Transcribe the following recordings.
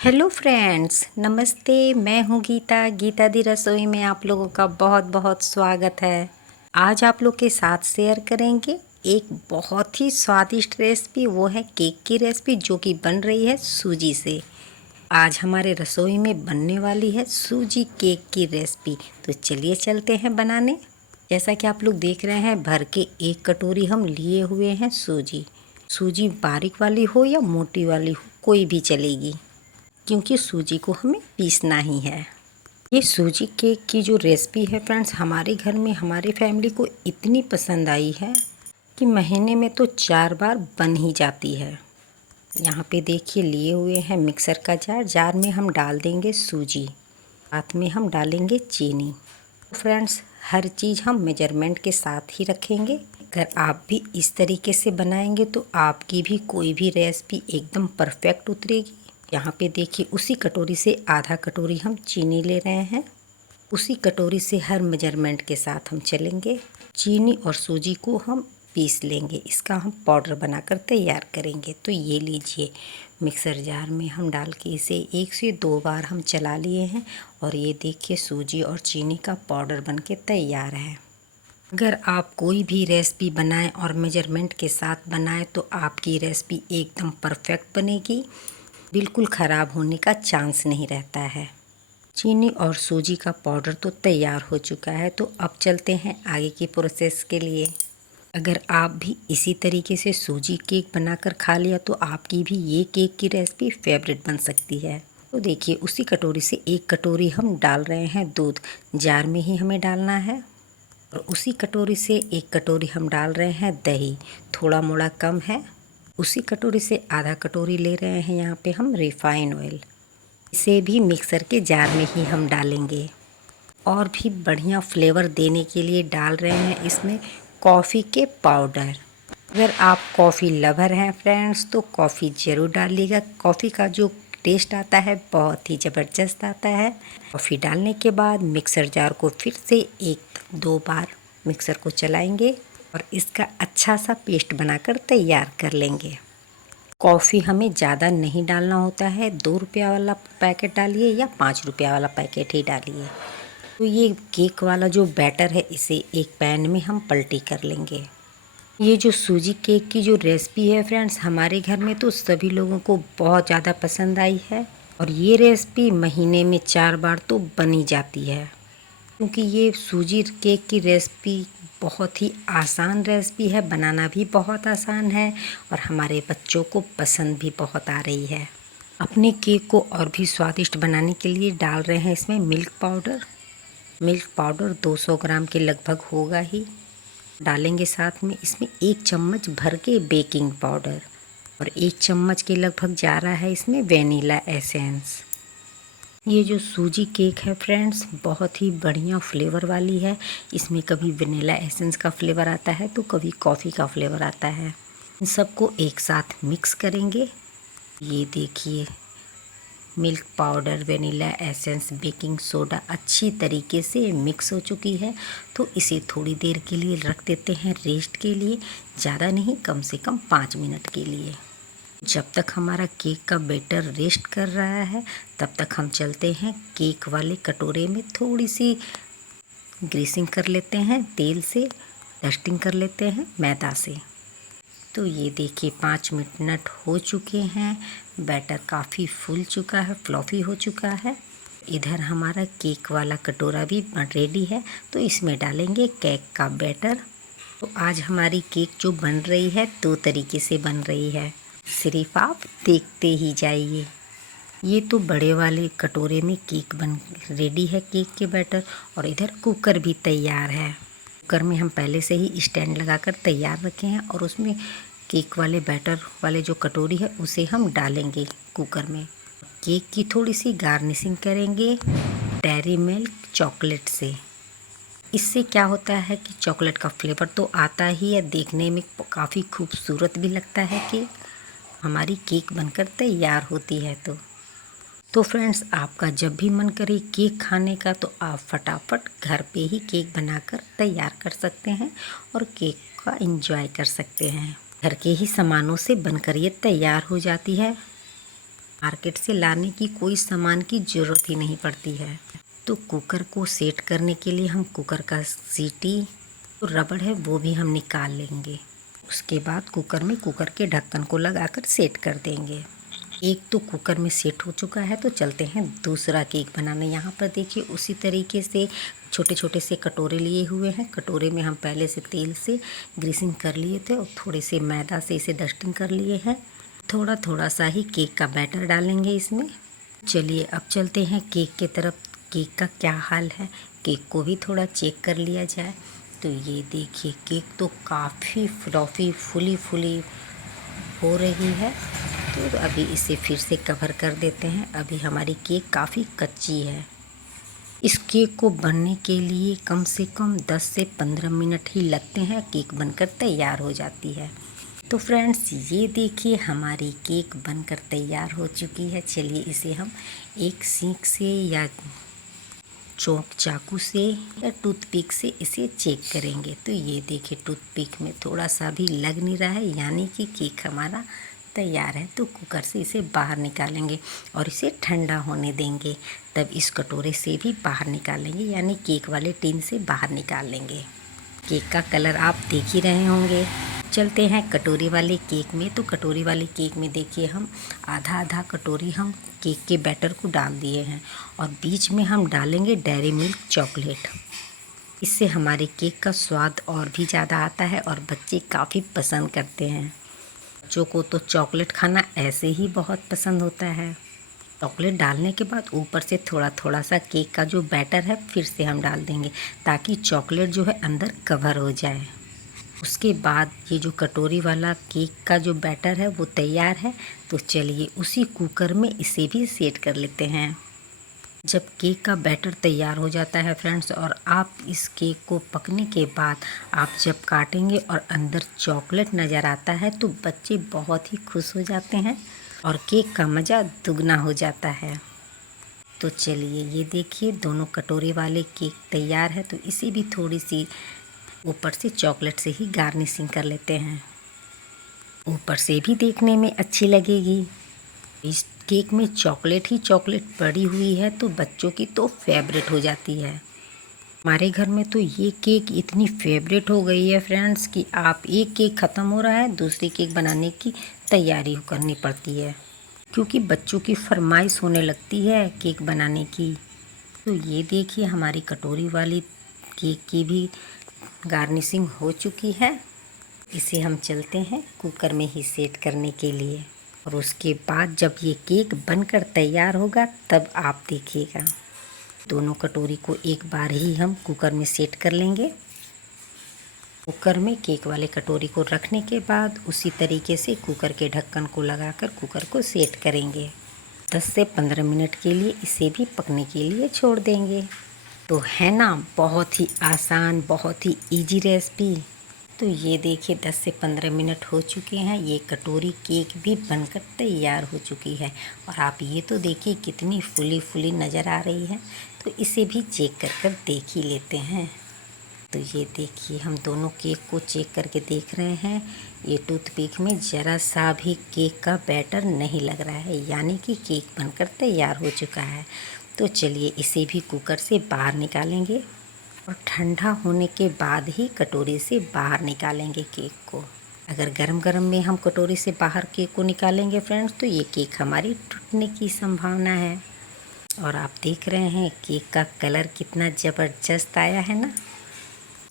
Hello friends, नमस्ते। मैं हूँ गीता। गीता दी रसोई में आप लोगों का बहुत बहुत स्वागत है। आज आप लोग के साथ शेयर करेंगे एक बहुत ही स्वादिष्ट रेसिपी। वो है केक की रेसिपी जो कि बन रही है सूजी से। आज हमारे रसोई में बनने वाली है सूजी केक की रेसिपी। तो चलिए चलते हैं बनाने। जैसा कि आप लोग देख रहे हैं, भर के एक कटोरी हम लिए हुए हैं सूजी। सूजी बारीक वाली हो या मोटी वाली हो, कोई भी चलेगी, क्योंकि सूजी को हमें पीसना ही है। ये सूजी केक की जो रेसिपी है फ्रेंड्स, हमारे घर में हमारी फैमिली को इतनी पसंद आई है कि महीने में तो 4 बार बन ही जाती है। यहाँ पे देखिए लिए हुए हैं मिक्सर का जार। जार में हम डाल देंगे सूजी, साथ में हम डालेंगे चीनी। फ्रेंड्स, हर चीज़ हम मेजरमेंट के साथ ही रखेंगे। अगर आप भी इस तरीके से बनाएंगे तो आपकी भी कोई भी रेसिपी एकदम परफेक्ट उतरेगी। यहाँ पे देखिए उसी कटोरी से आधा कटोरी हम चीनी ले रहे हैं। उसी कटोरी से हर मेजरमेंट के साथ हम चलेंगे। चीनी और सूजी को हम पीस लेंगे। इसका हम पाउडर बनाकर तैयार करेंगे। तो ये लीजिए, मिक्सर जार में हम डाल के इसे 1 से 2 बार हम चला लिए हैं और ये देखिए सूजी और चीनी का पाउडर बनके तैयार है। अगर आप कोई भी रेसिपी बनाएं और मेजरमेंट के साथ बनाएं तो आपकी रेसिपी एकदम परफेक्ट बनेगी। बिल्कुल ख़राब होने का चांस नहीं रहता है। चीनी और सूजी का पाउडर तो तैयार हो चुका है। तो अब चलते हैं आगे की प्रोसेस के लिए। अगर आप भी इसी तरीके से सूजी केक बनाकर खा लिया तो आपकी भी ये केक की रेसिपी फेवरेट बन सकती है। तो देखिए उसी कटोरी से 1 कटोरी हम डाल रहे हैं दूध। जार में ही हमें डालना है। और उसी कटोरी से 1 कटोरी हम डाल रहे हैं दही। थोड़ा मोड़ा कम है। उसी कटोरी से आधा कटोरी ले रहे हैं यहाँ पे हम रिफाइन ऑयल। इसे भी मिक्सर के जार में ही हम डालेंगे। और भी बढ़िया फ्लेवर देने के लिए डाल रहे हैं इसमें कॉफ़ी के पाउडर। अगर आप कॉफ़ी लवर हैं फ्रेंड्स तो कॉफ़ी ज़रूर डालिएगा। कॉफ़ी का जो टेस्ट आता है बहुत ही ज़बरदस्त आता है। कॉफ़ी डालने के बाद मिक्सर जार को फिर से 1-2 बार मिक्सर को चलाएंगे और इसका अच्छा सा पेस्ट बनाकर तैयार कर लेंगे। कॉफ़ी हमें ज़्यादा नहीं डालना होता है। 2 रुपया वाला पैकेट डालिए या 5 रुपया वाला पैकेट ही डालिए। तो ये केक वाला जो बैटर है इसे एक पैन में हम पलटी कर लेंगे। ये जो सूजी केक की जो रेसिपी है फ्रेंड्स, हमारे घर में तो सभी लोगों को बहुत ज़्यादा पसंद आई है और ये रेसिपी महीने में 4 बार तो बनी जाती है। क्योंकि ये सूजी केक की रेसिपी बहुत ही आसान रेसिपी है, बनाना भी बहुत आसान है और हमारे बच्चों को पसंद भी बहुत आ रही है। अपने केक को और भी स्वादिष्ट बनाने के लिए डाल रहे हैं इसमें मिल्क पाउडर। मिल्क पाउडर 200 ग्राम के लगभग होगा ही। डालेंगे साथ में इसमें 1 चम्मच भर के बेकिंग पाउडर और 1 चम्मच के लगभग जा रहा है इसमें वेनिला एसेंस। ये जो सूजी केक है फ्रेंड्स बहुत ही बढ़िया फ्लेवर वाली है। इसमें कभी वेनिला एसेंस का फ्लेवर आता है तो कभी कॉफ़ी का फ्लेवर आता है। इन सबको एक साथ मिक्स करेंगे। ये देखिए milk powder, vanilla essence, baking soda अच्छी तरीके से मिक्स हो चुकी है। तो इसे थोड़ी देर के लिए रख देते हैं रेस्ट के लिए। ज़्यादा नहीं, कम से कम 5 मिनट के लिए। जब तक हमारा केक का बैटर रेस्ट कर रहा है तब तक हम चलते हैं केक वाले कटोरे में थोड़ी सी ग्रीसिंग कर लेते हैं तेल से, डस्टिंग कर लेते हैं मैदा से। तो ये देखिए 5 मिनट हो चुके हैं। बैटर काफ़ी फूल चुका है, फ्लॉफी हो चुका है। इधर हमारा केक वाला कटोरा भी रेडी है। तो इसमें डालेंगे केक का बैटर। तो आज हमारी केक जो बन रही है 2 तरीके से बन रही है, सिर्फ आप देखते ही जाइए। ये तो बड़े वाले कटोरे में केक बन रेडी है, केक के बैटर। और इधर कुकर भी तैयार है। कुकर में हम पहले से ही स्टैंड लगाकर तैयार रखे हैं और उसमें केक वाले बैटर वाले जो कटोरी है उसे हम डालेंगे कुकर में। केक की थोड़ी सी गार्निशिंग करेंगे डेयरी मिल्क चॉकलेट से। इससे क्या होता है कि चॉकलेट का फ्लेवर तो आता ही है, देखने में काफ़ी खूबसूरत भी लगता है केक। हमारी केक बनकर तैयार होती है। तो फ्रेंड्स, आपका जब भी मन करे केक खाने का तो आप फटाफट घर पे ही केक बनाकर तैयार कर सकते हैं और केक का एंजॉय कर सकते हैं। घर के ही सामानों से बनकर ये तैयार हो जाती है। मार्केट से लाने की कोई सामान की ज़रूरत ही नहीं पड़ती है। तो कुकर को सेट करने के लिए हम कुकर का सीटी तो रबड़ है वो भी हम निकाल लेंगे। उसके बाद कुकर के ढक्कन को लगाकर सेट कर देंगे। एक तो कुकर में सेट हो चुका है, तो चलते हैं दूसरा केक बनाने। यहाँ पर देखिए उसी तरीके से छोटे छोटे से कटोरे लिए हुए हैं। कटोरे में हम पहले से तेल से ग्रीसिंग कर लिए थे और थोड़े से मैदा से इसे डस्टिंग कर लिए हैं। थोड़ा थोड़ा सा ही केक का बैटर डालेंगे इसमें। चलिए अब चलते हैं केक के तरफ। केक का क्या हाल है, केक को भी थोड़ा चेक कर लिया जाए। तो ये देखिए केक तो काफ़ी फ्लॉफी फुली हो रही है। तो अभी इसे फिर से कवर कर देते हैं। अभी हमारी केक काफ़ी कच्ची है। इस केक को बनने के लिए कम से कम 10 से 15 मिनट ही लगते हैं, केक बनकर तैयार हो जाती है। तो फ्रेंड्स ये देखिए हमारी केक बनकर तैयार हो चुकी है। चलिए इसे हम एक सीख से या चौक चाकू से या टूथपिक से इसे चेक करेंगे। तो ये देखिए टूथपिक में थोड़ा सा भी लग नहीं रहा है, यानी कि केक हमारा तैयार है। तो कुकर से इसे बाहर निकालेंगे और इसे ठंडा होने देंगे। तब इस कटोरे से भी बाहर निकालेंगे, यानी केक वाले टिन से बाहर निकाल लेंगे। केक का कलर आप देख ही रहे होंगे। चलते हैं कटोरी वाले केक में। तो कटोरी वाले केक में देखिए हम आधा आधा कटोरी हम केक के बैटर को डाल दिए हैं और बीच में हम डालेंगे डेयरी मिल्क चॉकलेट। इससे हमारे केक का स्वाद और भी ज़्यादा आता है और बच्चे काफ़ी पसंद करते हैं। बच्चों को तो चॉकलेट खाना ऐसे ही बहुत पसंद होता है। चॉकलेट डालने के बाद ऊपर से थोड़ा थोड़ा सा केक का जो बैटर है फिर से हम डाल देंगे, ताकि चॉकलेट जो है अंदर कवर हो जाए। उसके बाद ये जो कटोरी वाला केक का जो बैटर है वो तैयार है। तो चलिए उसी कुकर में इसे भी सेट कर लेते हैं। जब केक का बैटर तैयार हो जाता है फ्रेंड्स, और आप इस केक को पकने के बाद आप जब काटेंगे और अंदर चॉकलेट नज़र आता है तो बच्चे बहुत ही खुश हो जाते हैं और केक का मज़ा दुगना हो जाता है। तो चलिए ये देखिए दोनों कटोरी वाले केक तैयार है। तो इसे भी थोड़ी सी ऊपर से चॉकलेट से ही गार्निशिंग कर लेते हैं। ऊपर से भी देखने में अच्छी लगेगी। इस केक में चॉकलेट ही चॉकलेट पड़ी हुई है, तो बच्चों की तो फेवरेट हो जाती है। हमारे घर में तो ये केक इतनी फेवरेट हो गई है फ्रेंड्स कि आप एक केक ख़त्म हो रहा है, दूसरी केक बनाने की तैयारी करनी पड़ती है, क्योंकि बच्चों की फरमाइश होने लगती है केक बनाने की। तो ये देखिए हमारी कटोरी वाली केक की भी गार्निशिंग हो चुकी है। इसे हम चलते हैं कुकर में ही सेट करने के लिए, और उसके बाद जब ये केक बनकर तैयार होगा तब आप देखिएगा। दोनों कटोरी को एक बार ही हम कुकर में सेट कर लेंगे। कुकर में केक वाले कटोरी को रखने के बाद उसी तरीके से कुकर के ढक्कन को लगाकर कुकर को सेट करेंगे। 10 से 15 मिनट के लिए इसे भी पकने के लिए छोड़ देंगे। तो है ना बहुत ही आसान, बहुत ही इजी रेसिपी। तो ये देखिए 10 से 15 मिनट हो चुके हैं। ये कटोरी केक भी बनकर तैयार हो चुकी है और आप ये तो देखिए कितनी फुली नज़र आ रही है। तो इसे भी चेक कर देख ही लेते हैं। तो ये देखिए हम दोनों केक को चेक करके देख रहे हैं। ये टूथपिक में ज़रा सा भी केक का बैटर नहीं लग रहा है, यानी कि केक बनकर तैयार हो चुका है। तो चलिए इसे भी कुकर से बाहर निकालेंगे और ठंडा होने के बाद ही कटोरी से बाहर निकालेंगे केक को। अगर गरम गरम में हम कटोरी से बाहर केक को निकालेंगे फ्रेंड्स, तो ये केक हमारी टूटने की संभावना है। और आप देख रहे हैं केक का कलर कितना ज़बरदस्त आया है ना,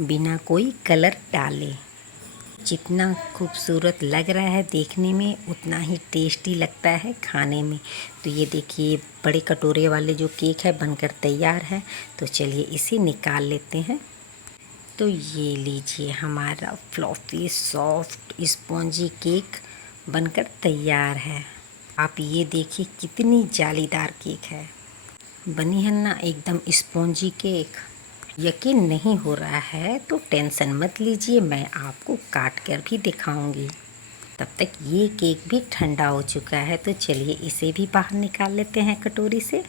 बिना कोई कलर डाले। जितना खूबसूरत लग रहा है देखने में, उतना ही टेस्टी लगता है खाने में। तो ये देखिए बड़े कटोरे वाले जो केक है बनकर तैयार है। तो चलिए इसे निकाल लेते हैं। तो ये लीजिए हमारा फ्लॉफी सॉफ्ट स्पॉन्जी केक बनकर तैयार है। आप ये देखिए कितनी जालीदार केक है, बनी है ना एकदम स्पॉन्जी केक। यकीन नहीं हो रहा है तो टेंशन मत लीजिए, मैं आपको काट कर भी दिखाऊंगी। तब तक ये केक भी ठंडा हो चुका है। तो चलिए इसे भी बाहर निकाल लेते हैं कटोरी से।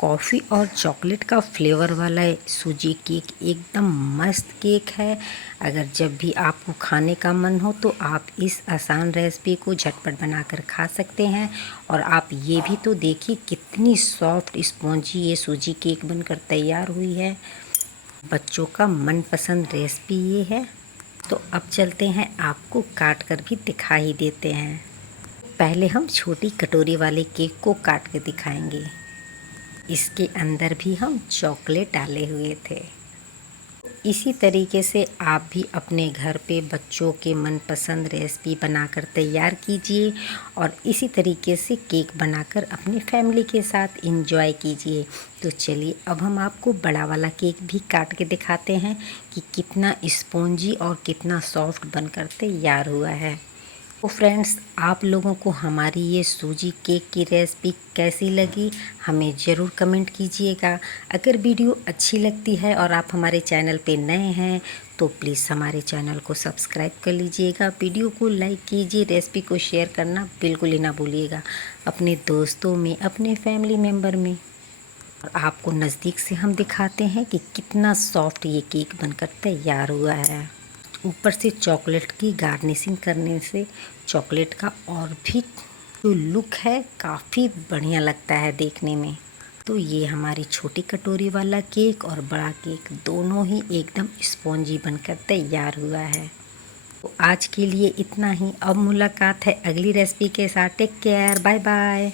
कॉफ़ी और चॉकलेट का फ्लेवर वाला सूजी केक एकदम मस्त केक है। अगर जब भी आपको खाने का मन हो तो आप इस आसान रेसिपी को झटपट बनाकर खा सकते हैं। और आप ये भी तो देखिए कितनी सॉफ्ट स्पॉन्जी ये सूजी केक बनकर तैयार हुई है। बच्चों का मनपसंद रेसिपी ये है। तो अब चलते हैं, आपको काट कर भी दिखा ही देते हैं। पहले हम छोटी कटोरी वाले केक को काट के दिखाएंगे। इसके अंदर भी हम चॉकलेट डाले हुए थे। इसी तरीके से आप भी अपने घर पे बच्चों के मनपसंद रेसिपी बनाकर तैयार कीजिए और इसी तरीके से केक बनाकर अपनी फैमिली के साथ एंजॉय कीजिए। तो चलिए अब हम आपको बड़ा वाला केक भी काट के दिखाते हैं कि कितना स्पॉन्जी और कितना सॉफ्ट बनकर तैयार हुआ है। तो फ्रेंड्स, आप लोगों को हमारी ये सूजी केक की रेसिपी कैसी लगी हमें ज़रूर कमेंट कीजिएगा। अगर वीडियो अच्छी लगती है और आप हमारे चैनल पे नए हैं तो प्लीज़ हमारे चैनल को सब्सक्राइब कर लीजिएगा, वीडियो को लाइक कीजिए, रेसिपी को शेयर करना बिल्कुल ही ना भूलिएगा अपने दोस्तों में, अपने फैमिली मेम्बर में। और आपको नज़दीक से हम दिखाते हैं कि कितना सॉफ्ट ये केक बनकर तैयार हुआ है। ऊपर से चॉकलेट की गार्निशिंग करने से चॉकलेट का और भी जो लुक है काफ़ी बढ़िया लगता है देखने में। तो ये हमारी छोटी कटोरी वाला केक और बड़ा केक दोनों ही एकदम स्पॉन्जी बनकर तैयार हुआ है। तो आज के लिए इतना ही। अब मुलाकात है अगली रेसिपी के साथ। Take care, bye bye.